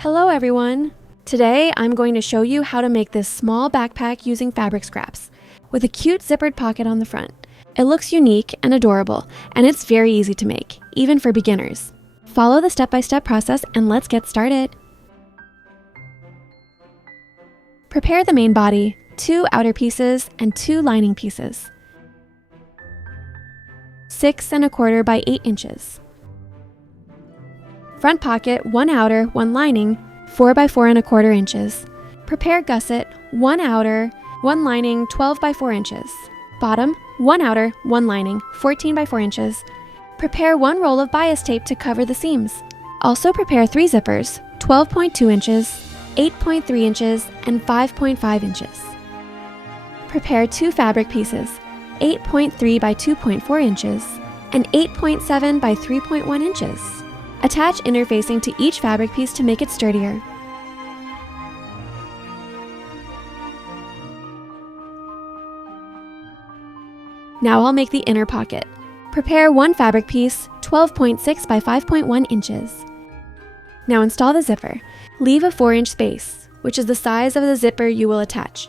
Hello everyone! Today I'm going to show you how to make this small backpack using fabric scraps with a cute zippered pocket on the front. It looks unique and adorable, and it's very easy to make, even for beginners. Follow the step-by-step process and let's get started. Prepare the main body, 2 outer pieces and 2 lining pieces. 6 1/4 by 8 inches. Front pocket, 1 outer, 1 lining, 4 by 4 1/4 inches. Prepare gusset, 1 outer, 1 lining, 12 by 4 inches. Bottom, 1 outer, 1 lining, 14 by 4 inches. Prepare 1 roll of bias tape to cover the seams. Also prepare 3 zippers, 12.2 inches, 8.3 inches, and 5.5 inches. Prepare 2 fabric pieces, 8.3 by 2.4 inches, and 8.7 by 3.1 inches. Attach interfacing to each fabric piece to make it sturdier. Now I'll make the inner pocket. Prepare 1 fabric piece, 12.6 by 5.1 inches. Now install the zipper. Leave a 4-inch space, which is the size of the zipper you will attach.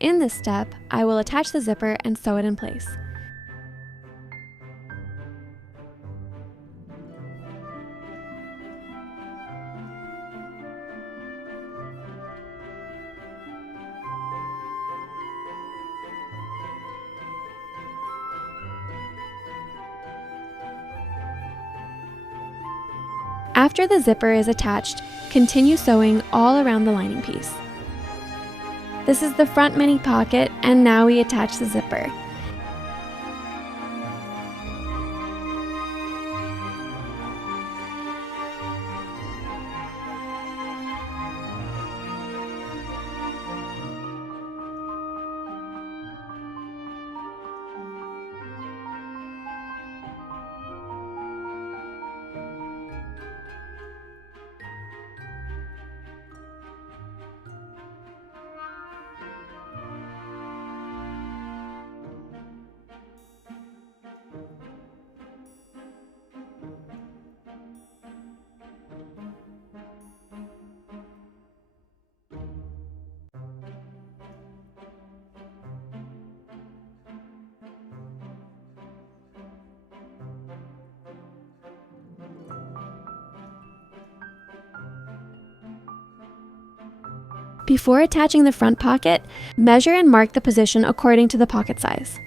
In this step, I will attach the zipper and sew it in place. After the zipper is attached, continue sewing all around the lining piece. This is the front mini pocket, and now we attach the zipper. Before attaching the front pocket, measure and mark the position according to the pocket size.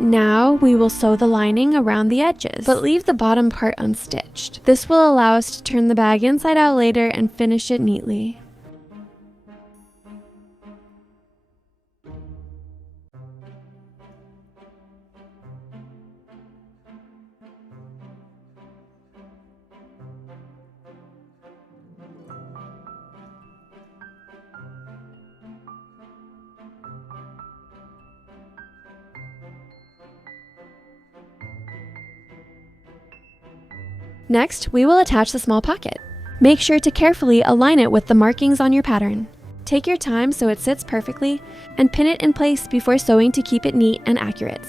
Now we will sew the lining around the edges, but leave the bottom part unstitched. This will allow us to turn the bag inside out later and finish it neatly. Next, we will attach the small pocket. Make sure to carefully align it with the markings on your pattern. Take your time so it sits perfectly and pin it in place before sewing to keep it neat and accurate.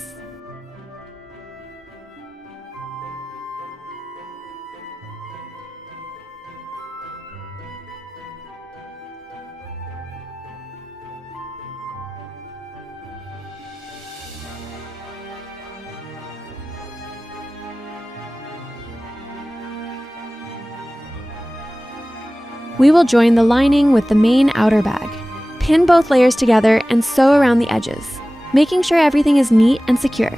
We will join the lining with the main outer bag. Pin both layers together and sew around the edges, making sure everything is neat and secure.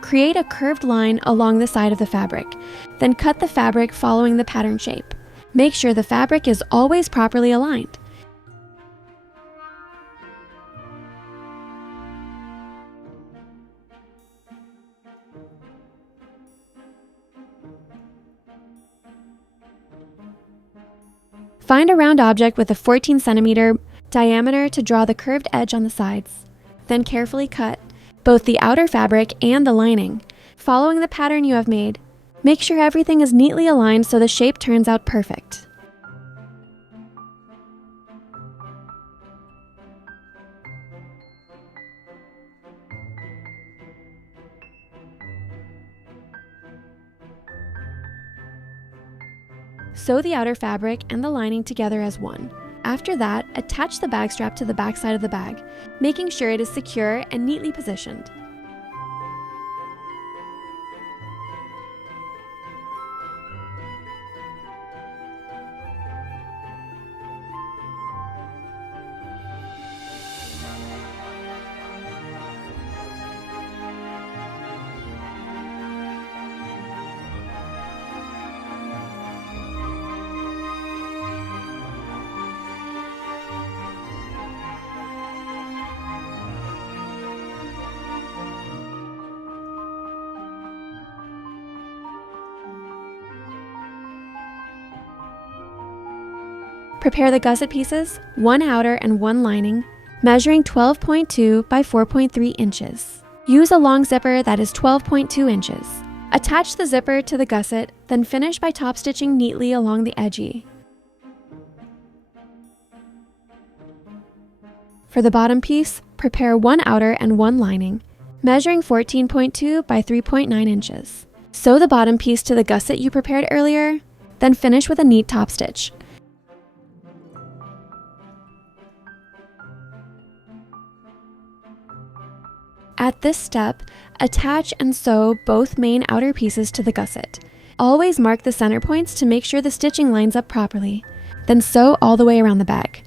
Create a curved line along the side of the fabric, then cut the fabric following the pattern shape. Make sure the fabric is always properly aligned. Find a round object with a 14 centimeter diameter to draw the curved edge on the sides. Then carefully cut both the outer fabric and the lining. Following the pattern you have made, make sure everything is neatly aligned so the shape turns out perfect. Sew the outer fabric and the lining together as one. After that, attach the bag strap to the back side of the bag, making sure it is secure and neatly positioned. Prepare the gusset pieces, one outer and one lining, measuring 12.2 by 4.3 inches. Use a long zipper that is 12.2 inches. Attach the zipper to the gusset, then finish by top stitching neatly along the edge. For the bottom piece, prepare one outer and one lining, measuring 14.2 by 3.9 inches. Sew the bottom piece to the gusset you prepared earlier, then finish with a neat top stitch. At this step, attach and sew both main outer pieces to the gusset. Always mark the center points to make sure the stitching lines up properly. Then sew all the way around the bag.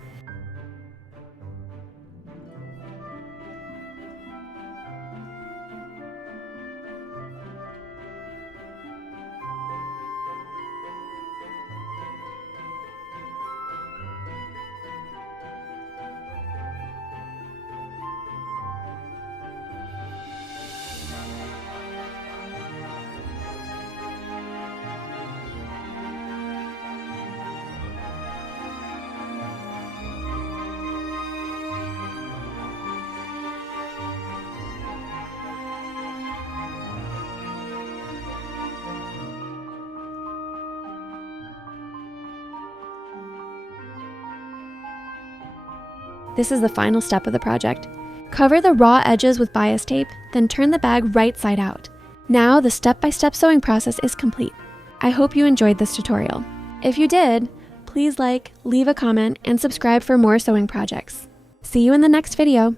This is the final step of the project. Cover the raw edges with bias tape, then turn the bag right side out. Now the step-by-step sewing process is complete. I hope you enjoyed this tutorial. If you did, please like, leave a comment, and subscribe for more sewing projects. See you in the next video.